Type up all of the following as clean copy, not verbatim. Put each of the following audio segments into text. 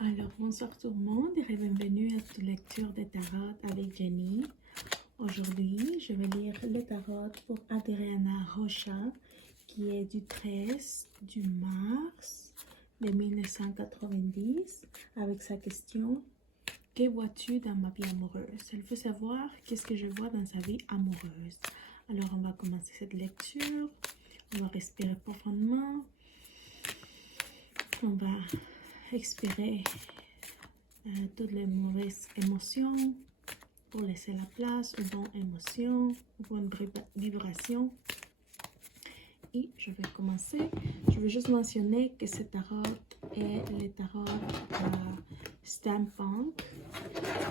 Alors, bonsoir tout le monde et bienvenue à cette lecture de tarot avec Jenny. Aujourd'hui, je vais lire le tarot pour Adriana Rocha, qui est du 13 du mars de 1990, avec sa question « Que vois-tu dans ma vie amoureuse ?» Elle veut savoir qu'est-ce que je vois dans sa vie amoureuse. Alors, on va commencer cette lecture. On va respirer profondément. On va expirer toutes les mauvaises émotions pour laisser la place aux bonnes émotions, aux bonnes vibrations. Et je vais commencer. Je vais juste mentionner que ce tarot est le tarot Steampunk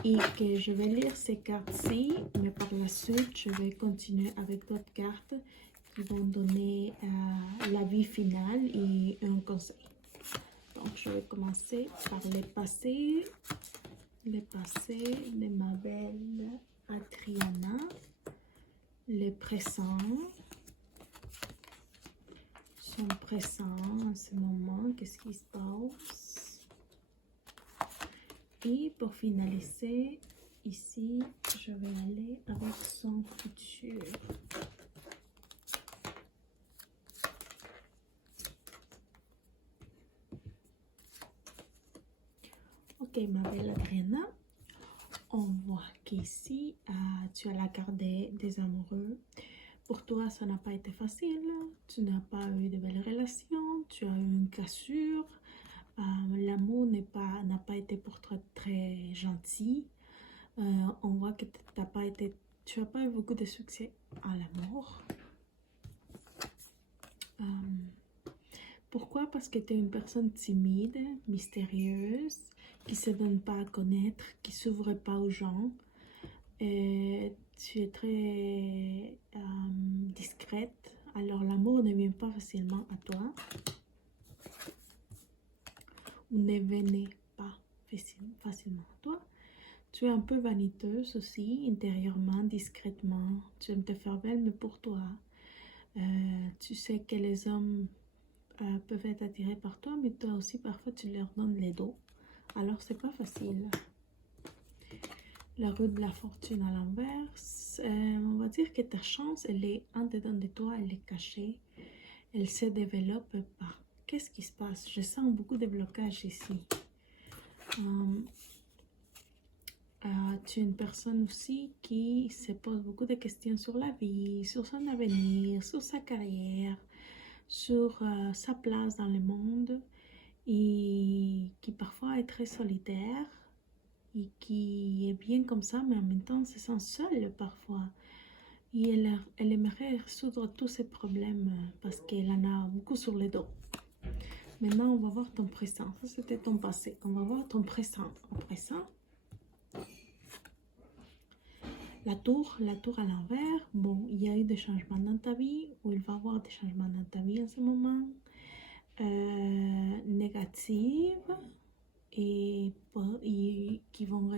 et que je vais lire ces cartes-ci, mais par la suite, je vais continuer avec d'autres cartes qui vont donner l'avis final et un conseil. Donc, je vais commencer par le passé de ma belle Adriana, le présent, son présent en ce moment, qu'est-ce qui se passe. Et pour finaliser, ici, je vais aller avec son futur. Ok, ma belle Adriana, on voit qu'ici, tu as la carte des amoureux. Pour toi, ça n'a pas été facile. Tu n'as pas eu de belles relations. Tu as eu une cassure. L'amour n'a pas été pour toi très gentil. On voit que tu n'as pas eu beaucoup de succès à l'amour. Pourquoi? Parce que tu es une personne timide, mystérieuse, qui ne se donne pas à connaître, qui ne s'ouvre pas aux gens. Tu es très discrète, alors l'amour ne vient pas facilement à toi. Ou ne venait pas facilement à toi. Tu es un peu vaniteuse aussi, intérieurement, discrètement. Tu aimes te faire belle, mais pour toi. Tu sais que les hommes peuvent être attirés par toi, mais toi aussi, parfois, tu leur donnes les dos. Alors, c'est pas facile. La roue de la fortune à l'inverse. On va dire que ta chance, elle est en dedans de toi, elle est cachée. Elle se développe pas. Qu'est-ce qui se passe? Je sens beaucoup de blocages ici. Tu es une personne aussi qui se pose beaucoup de questions sur la vie, sur son avenir, sur sa carrière, sur sa place dans le monde et qui parfois est très solitaire et qui est bien comme ça, mais en même temps se sent seule parfois. Et elle aimerait résoudre tous ses problèmes parce qu'elle en a beaucoup sur le dos. Maintenant, on va voir ton présent. Ça, c'était ton passé. On va voir ton présent. En présent, la tour à l'envers. Bon, il y a eu des changements dans ta vie, ou il va y avoir des changements dans ta vie en ce moment. Négatives et qui vont...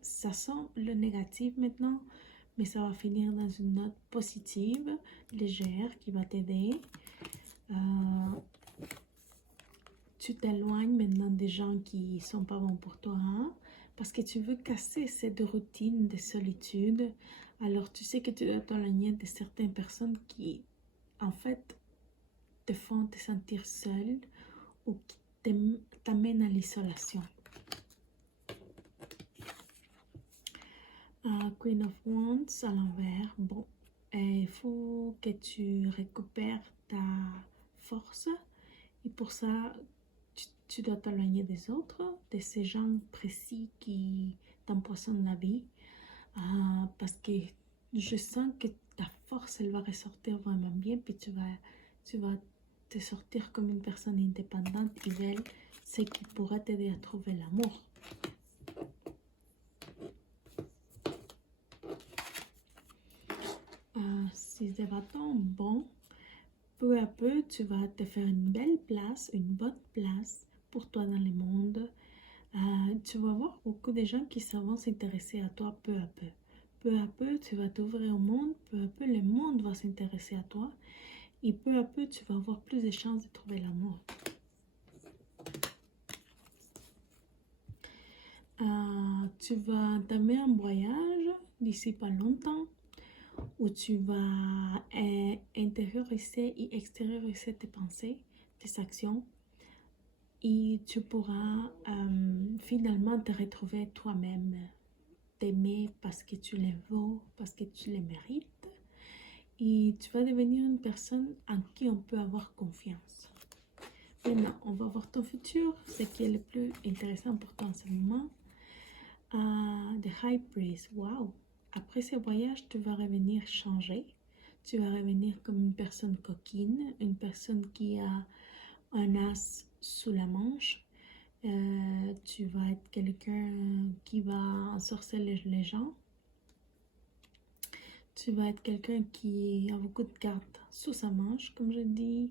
Ça sent le négatif maintenant, mais ça va finir dans une note positive, légère, qui va t'aider. Tu t'éloignes maintenant des gens qui sont pas bons pour toi, hein? Parce que tu veux casser cette routine de solitude. Alors tu sais que tu dois t'éloigner de certaines personnes qui, en fait, te font te sentir seule ou qui t'amènent à l'isolation. Queen of Wands à l'envers. Bon, il faut que tu récupères ta force. Et pour ça, tu dois t'éloigner des autres, de ces gens précis qui t'empoisonnent la vie. Parce que je sens que ta force, elle va ressortir vraiment bien. Puis tu vas te sortir comme une personne indépendante et belle. Ce qui pourra t'aider à trouver l'amour. Si de bâton, bon, peu à peu, tu vas te faire une belle place, une bonne place pour toi dans le monde. Tu vas voir beaucoup de gens qui vont s'intéresser à toi peu à peu. Peu à peu, tu vas t'ouvrir au monde. Peu à peu, le monde va s'intéresser à toi. Et peu à peu, tu vas avoir plus de chances de trouver l'amour. tu vas entamer un voyage d'ici pas longtemps où tu vas intérioriser et extérioriser tes pensées, tes actions et tu pourras finalement te retrouver toi-même, t'aimer parce que tu les vaux, parce que tu les mérites et tu vas devenir une personne en qui on peut avoir confiance. Maintenant, on va voir ton futur, ce qui est le plus intéressant pour toi en ce moment. The High Priest, wow! Après ce voyage, tu vas revenir changer. Tu vas revenir comme une personne coquine, une personne qui a un as sous la manche. Tu vas être quelqu'un qui va ensorceler les gens. Tu vas être quelqu'un qui a beaucoup de cartes sous sa manche, comme je dis,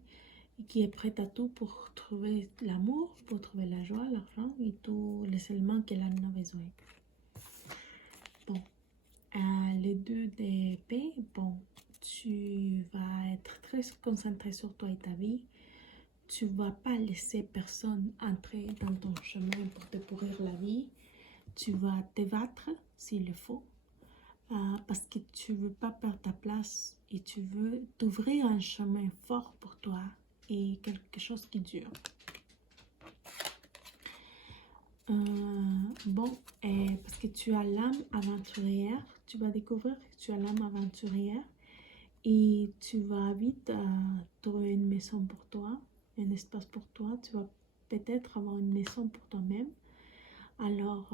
et qui est prêt à tout pour trouver l'amour, pour trouver la joie, l'argent et tous les éléments qu'elle en a besoin. Bon, les 2 d'épée, bon, tu vas être très concentré sur toi et ta vie. Tu vas pas laisser personne entrer dans ton chemin pour te pourrir la vie. Tu vas te battre s'il le faut. Parce que tu veux pas perdre ta place et tu veux t'ouvrir un chemin fort pour toi et quelque chose qui dure. Bon, parce que tu as l'âme aventurière, tu vas découvrir que tu as l'âme aventurière et tu vas vite trouver une maison pour toi, un espace pour toi. Tu vas peut-être avoir une maison pour toi-même. Alors,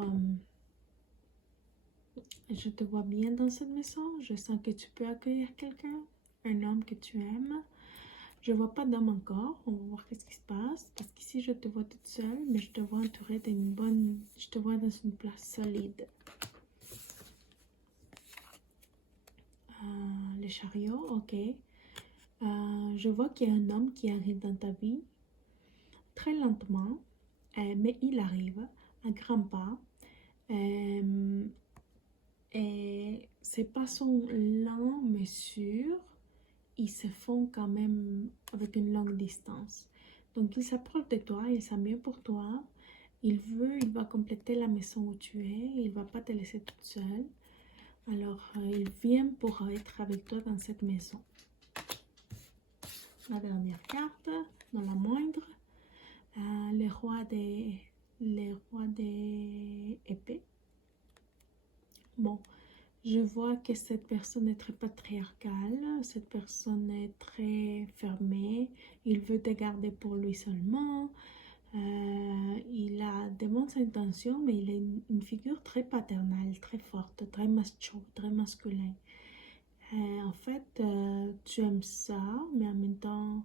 je te vois bien dans cette maison. Je sens que tu peux accueillir quelqu'un, un homme que tu aimes. Je vois pas d'homme encore. On va voir qu'est-ce qui se passe. Parce qu'ici, je te vois toute seule, mais je te vois entourée d'une bonne... Je te vois dans une place solide. Les chariots, ok. Je vois qu'il y a un homme qui arrive dans ta vie. Très lentement, mais il arrive à grands pas. Et ses pas sont lents mais sûrs. Ils se font quand même avec une longue distance. Donc il s'approche de toi, il sent mieux pour toi. Il va compléter la maison où tu es. Il va pas te laisser toute seule. Alors il vient pour être avec toi dans cette maison. La dernière carte, non la moindre, le roi des épées. Bon, je vois que cette personne est très patriarcale, cette personne est très fermée, il veut te garder pour lui seulement, il a de bonnes intentions, mais il est une figure très paternelle, très forte, très macho, très masculin. En fait, tu aimes ça, mais en même temps,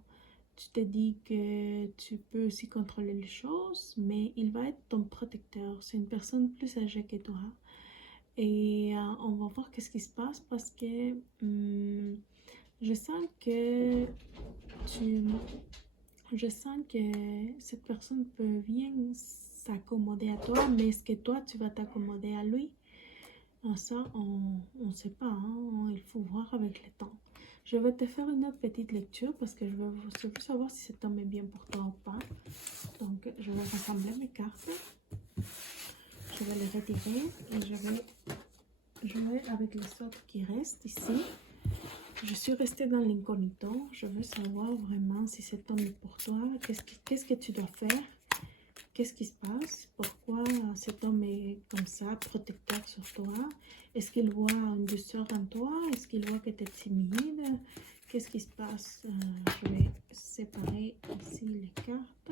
tu te dis que tu peux aussi contrôler les choses, mais il va être ton protecteur. C'est une personne plus âgée que toi. Et on va voir qu'est-ce qui se passe parce que je sens que cette personne peut bien s'accommoder à toi, mais est-ce que toi tu vas t'accommoder à lui? Ça, on ne sait pas, hein? Il faut voir avec le temps. Je vais te faire une autre petite lecture parce que je veux savoir si cet homme est bien pour toi ou pas. Donc, je vais rassembler mes cartes. Je vais les retirer et je vais jouer avec les autres qui restent ici. Je suis restée dans l'incognito. Je veux savoir vraiment si cet homme est pour toi. Qu'est-ce que tu dois faire? Qu'est-ce qui se passe? Pourquoi cet homme est comme ça, protecteur sur toi? Est-ce qu'il voit une douceur en toi? Est-ce qu'il voit que tu es timide? Qu'est-ce qui se passe? Je vais séparer ici les cartes.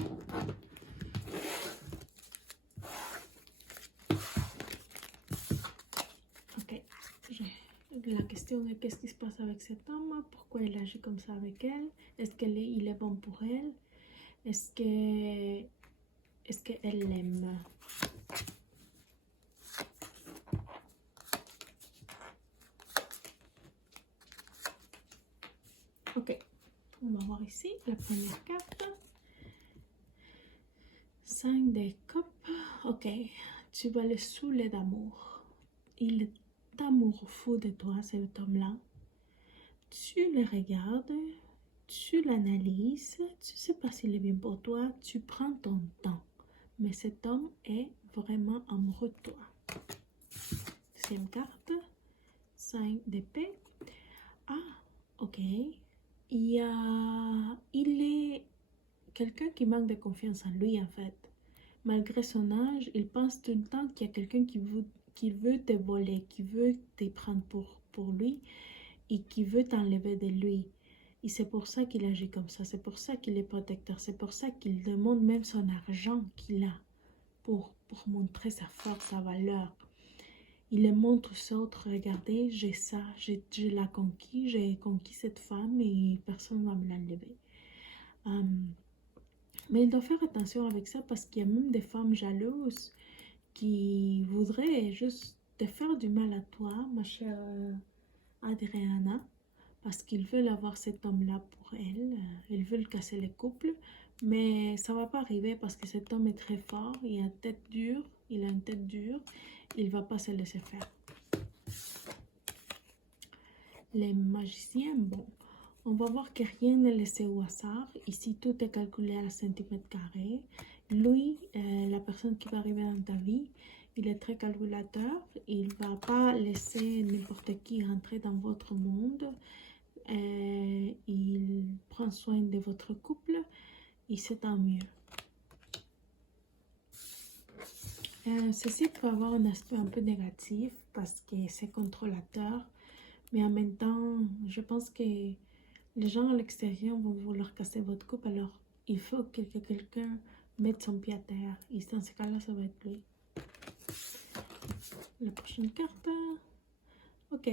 Ok. La question est qu'est-ce qui se passe avec cet homme? Pourquoi il agit comme ça avec elle? Est-ce qu'il est bon pour elle? Est-ce qu'elle l'aime? Ok, on va voir ici la première carte. 5 de coupes. Ok, tu vas le saouler d'amour. Il est amoureux fou de toi, cet homme-là. Tu le regardes, tu l'analyses, tu sais pas s'il est bien pour toi, tu prends ton temps. Mais cet homme est vraiment amoureux de toi. 6e carte, 5 d'épée. Ah, ok. Il est quelqu'un qui manque de confiance en lui, en fait. Malgré son âge, il pense tout le temps qu'il y a quelqu'un qui veut te voler, qui veut te prendre pour lui et qui veut t'enlever de lui. Et c'est pour ça qu'il agit comme ça, c'est pour ça qu'il est protecteur, c'est pour ça qu'il demande même son argent qu'il a pour montrer sa force, sa valeur. Il le montre aux autres, regardez, j'ai ça, j'ai conquis, j'ai conquis cette femme et personne ne va me l'enlever. Mais il doit faire attention avec ça parce qu'il y a même des femmes jalouses qui voudraient juste te faire du mal à toi, ma chère Adriana, parce qu'ils veulent avoir cet homme-là pour elle, ils veulent casser les couples, mais ça va pas arriver parce que cet homme est très fort, il a une tête dure, il va pas se laisser faire. Les magiciens, bon, on va voir que rien n'est laissé au hasard, ici tout est calculé à la centimètre carré. Lui, la personne qui va arriver dans ta vie, il est très calculateur, il va pas laisser n'importe qui rentrer dans votre monde. Il prend soin de votre couple et c'est tant mieux. Ceci peut avoir un aspect un peu négatif parce que c'est contrôlateur, mais en même temps, je pense que les gens à l'extérieur vont vouloir casser votre couple, alors il faut que quelqu'un mette son pied à terre et dans ce cas-là, ça va être lui. La prochaine carte. Ok,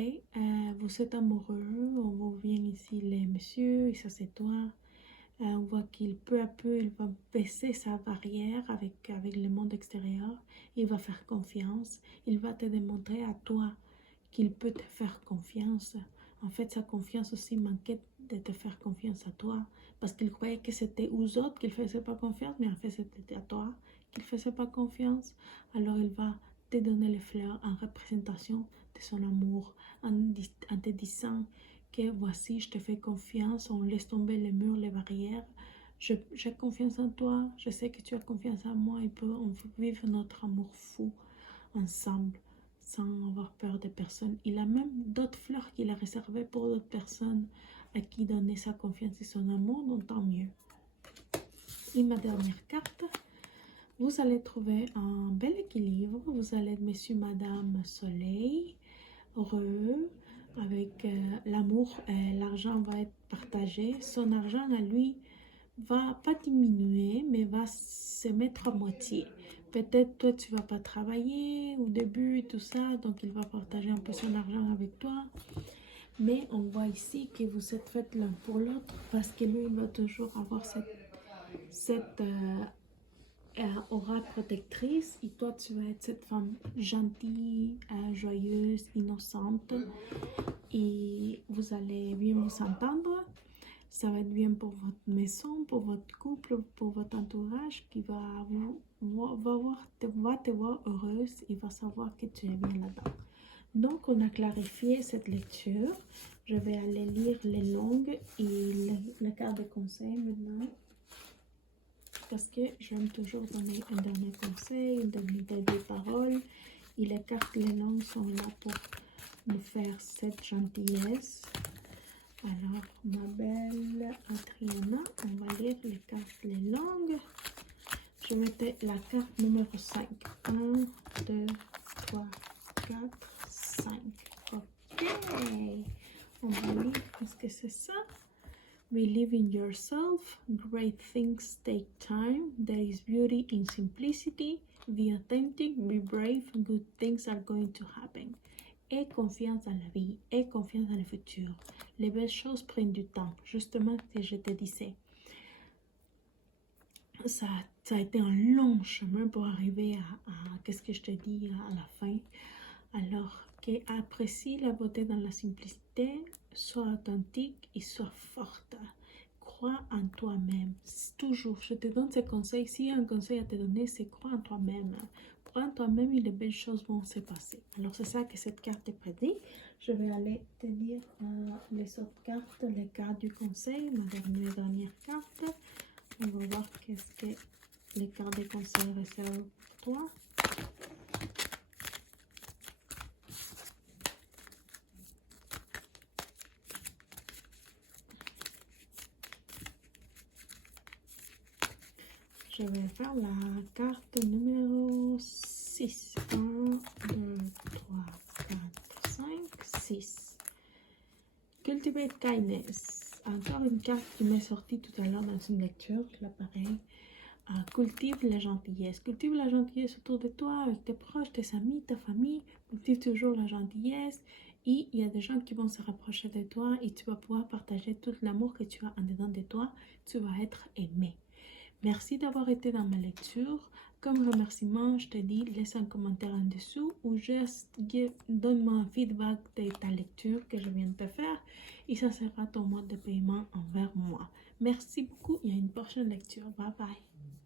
vous êtes amoureux, on vous vient ici les messieurs, et ça c'est toi. On voit qu'il peu à peu, il va baisser sa barrière avec le monde extérieur. Il va faire confiance. Il va te démontrer à toi qu'il peut te faire confiance. En fait, sa confiance aussi manquait de te faire confiance à toi. Parce qu'il croyait que c'était aux autres qu'il ne faisait pas confiance, mais en fait, c'était à toi qu'il ne faisait pas confiance. Alors, il va te donner les fleurs en représentation de son amour, en te disant que voici, je te fais confiance, on laisse tomber les murs, les barrières. J'ai confiance en toi, je sais que tu as confiance en moi et on peut vivre notre amour fou ensemble sans avoir peur de personne. Il a même d'autres fleurs qu'il a réservées pour d'autres personnes à qui donner sa confiance et son amour, donc tant mieux. Et ma dernière carte, vous allez trouver un bel équilibre. Vous allez être monsieur, madame, soleil, heureux, avec l'amour, l'argent va être partagé. Son argent à lui va pas diminuer, mais va se mettre à moitié. Peut-être toi tu vas pas travailler au début et tout ça, donc il va partager un peu son argent avec toi. Mais on voit ici que vous êtes faits l'un pour l'autre parce que lui il va toujours avoir cette aura protectrice et toi tu vas être cette femme gentille, joyeuse, innocente et vous allez bien vous entendre. Ça va être bien pour votre maison, pour votre couple, pour votre entourage qui va te voir heureuse et va savoir que tu es bien là-dedans. Donc, on a clarifié cette lecture. Je vais aller lire les langues et les cartes de conseil maintenant. Parce que j'aime toujours donner un dernier conseil, une dernière parole. Et les cartes, les langues sont là pour nous faire cette gentillesse. Alors, ma belle Adriana, on va lire les cartes, les langues. Je mettais la carte numéro 5. 1, 2, 3, 4, 5. Ok. On va lire, qu'est-ce que c'est ça? Believe in yourself. Great things take time. There is beauty in simplicity. Be authentic, be brave. Good things are going to happen. Aie confiance dans la vie, aie confiance dans le futur. Les belles choses prennent du temps, justement ce que je te disais. Ça a été un long chemin pour arriver à qu'est-ce que je te dis à la fin. Alors, apprécie la beauté dans la simplicité, sois authentique et sois forte. Crois en toi-même. Toujours, je te donne ces conseils. S'il y a un conseil à te donner, c'est crois en toi-même. Crois en toi-même et les belles choses vont se passer. Alors, c'est ça que cette carte est prédit. Je vais aller te dire les autres cartes, les cartes du conseil, ma dernière carte. On va voir qu'est-ce que les cartes de conseil réservent pour toi. je vais faire la carte numéro 6. 1, 2, 3, 4, 5, 6. Cultivate Kindness. Encore une carte qui m'est sortie tout à l'heure dans une lecture. Là, pareil. Cultive la gentillesse. Cultive la gentillesse autour de toi, avec tes proches, tes amis, ta famille. Cultive toujours la gentillesse. Et il y a des gens qui vont se rapprocher de toi et tu vas pouvoir partager tout l'amour que tu as en dedans de toi. Tu vas être aimé. Merci d'avoir été dans ma lecture. Comme remerciement, je te dis, laisse un commentaire en dessous ou juste donne-moi un feedback de ta lecture que je viens de te faire et ça sera ton mode de paiement envers moi. Merci beaucoup et à une prochaine lecture. Bye bye.